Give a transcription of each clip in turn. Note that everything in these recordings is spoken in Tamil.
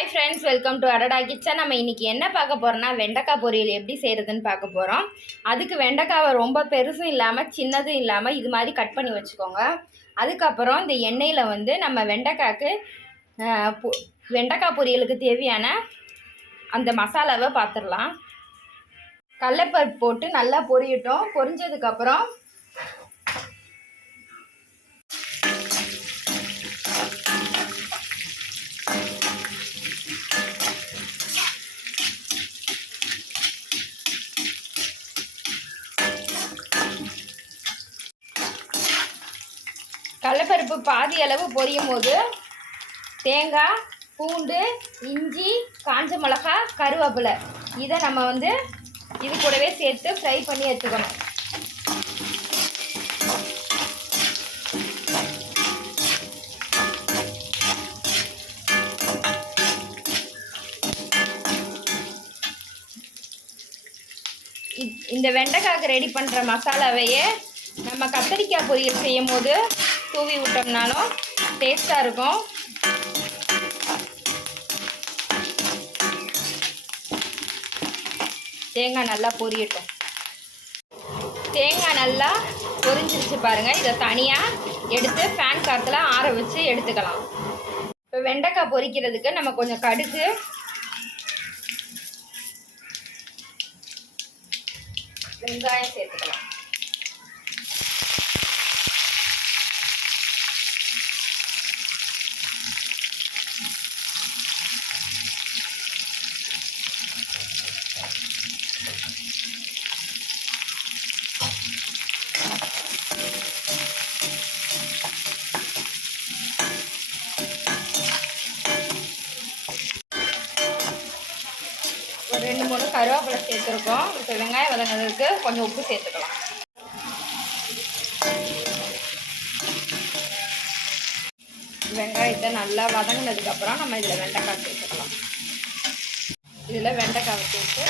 ஹாய் ஃப்ரெண்ட்ஸ், வெல்கம் டு அடடா கிச்சன். நம்ம இன்றைக்கி என்ன பார்க்க போகிறோம்னா வெண்டைக்காய் பொரியல் எப்படி செய்கிறதுன்னு பார்க்க போகிறோம். அதுக்கு வெண்டைக்காவை ரொம்ப பெருசும் இல்லாமல் சின்னதும் இல்லாமல் இது மாதிரி கட் பண்ணி வச்சுக்கோங்க. அதுக்கப்புறம் இந்த எண்ணெயில் நம்ம வெண்டைக்காய் பொரியலுக்கு தேவையான அந்த மசாலாவை பார்த்துடலாம். கடலைப்பருப்பு போட்டு நல்லா பொரியட்டும். பொரிஞ்சதுக்கப்புறம் கடலைப்பருப்பு பாதி அளவு பொரியும் போது தேங்காய், பூண்டு, இஞ்சி, காஞ்ச மிளகா, கருவேப்பிலை இதை நம்ம இது கூடவே சேர்த்து ஃப்ரை பண்ணி எடுத்துக்கணும். இந்த வெண்டைக்காய்க்கு ரெடி பண்ணுற மசாலாவையே நம்ம கத்திரிக்காய் பொரியல் செய்யும் போது தூவி விட்டோம்னாலும் டேஸ்ட்டாக இருக்கும். தேங்காய் நல்லா பொரியட்டும். தேங்காய் நல்லா பொரிஞ்சிருச்சு பாருங்கள். இதை தனியாக எடுத்து ஃபேன் காற்றுல ஆற வச்சு எடுத்துக்கலாம். இப்போ வெண்டைக்காய் பொரிக்கிறதுக்கு நம்ம கொஞ்சம் கடுகு, வெங்காயம் சேர்த்துக்கலாம். ஒரு 2-3 கருவேப்பிலை சேர்த்துருக்கோம். இப்போ வெங்காயம் வதங்கிறதுக்கு கொஞ்சம் உப்பு சேர்த்துக்கலாம். வெங்காயத்தை நல்லா வதங்கினதுக்கப்புறம் நம்ம இதில் வெண்டைக்காய் சேர்த்துக்கலாம். இதில் வெண்டைக்காவை சேர்த்து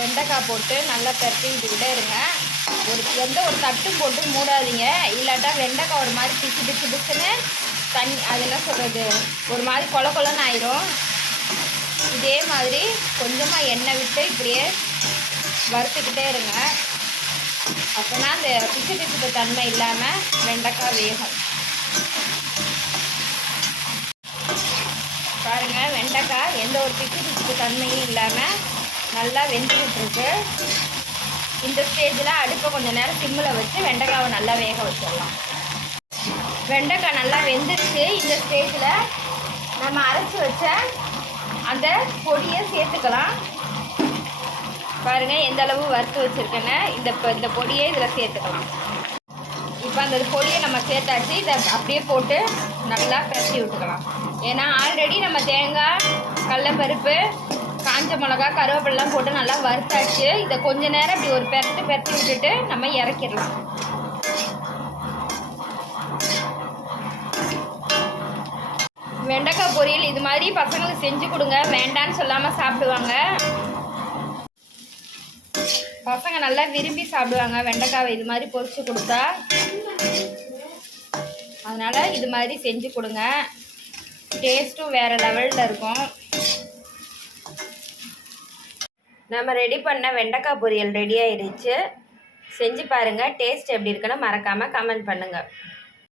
வெண்டைக்காய் போட்டு நல்லா பரட்டி விட்டுக்கிட்டே இருங்க. எந்த ஒரு தட்டும் போட்டு மூடாதீங்க. இல்லாட்டா வெண்டைக்காய் ஒரு மாதிரி பிச்சு பிச்சு பிச்சுன்னு அது என்ன சொல்கிறது, ஒரு மாதிரி கொலன்னு ஆயிரும். இதே மாதிரி கொஞ்சமாக எண்ணெய் விட்டு இப்படியே வறுத்துக்கிட்டே இருங்க. அப்போனா அந்த பிச்சு பிச்சுப்பு தன்மை இல்லாமல் வெண்டைக்காய் வேகும். பாருங்கள், வெண்டைக்காய் எந்த ஒரு பிச்சு பிச்சுப்பு தன்மையும் இல்லாமல் நல்லா வெந்துக்கிட்டுருக்கு. இந்த ஸ்டேஜில் அடுப்பை கொஞ்சம் நேரம் சிம்மில் வச்சு வெண்டைக்காவை நல்லா வேக வச்சிடலாம். வெண்டைக்காய் நல்லா வெந்துருச்சு. இந்த ஸ்டேஜில் நம்ம அரைச்சி வச்ச அந்த பொடியை சேர்த்துக்கலாம். பாருங்கள் எந்த அளவு வறுத்து வச்சுருக்கேன்னு. இந்த பொடியை இதில் சேர்த்துக்கலாம். இப்போ அந்த பொடியை நம்ம சேர்த்தாச்சு. இதை அப்படியே போட்டு நல்லா பிரட்டி விட்டுக்கலாம். ஏன்னா ஆல்ரெடி நம்ம தேங்காய், கடலைப்பருப்பு, காஞ்ச மிளகா, கருவேப்பிலாம் போட்டு நல்லா வறுத்தாச்சு. இதை கொஞ்ச நேரம் இப்படி ஒரு பெரட்டி விட்டுட்டு நம்ம இறக்கிடலாம். வெண்டைக்காய் பொரியல் இது மாதிரி பசங்களுக்கு செஞ்சு கொடுங்க. வேண்டான்னு சொல்லாமல் சாப்பிடுவாங்க. பசங்க நல்லா விரும்பி சாப்பிடுவாங்க வெண்டைக்காவை இது மாதிரி பொரிச்சு கொடுத்தா. அதனால் இது மாதிரி செஞ்சு கொடுங்க. டேஸ்ட்டும் வேறு லெவலில் இருக்கும். நம்ம ரெடி பண்ண வெண்டைக்காய் பொரியல் ரெடி ஆயிடுச்சு. செஞ்சு பாருங்கள். டேஸ்ட் எப்படி இருக்குன்னு மறக்காமல் கமெண்ட் பண்ணுங்கள்.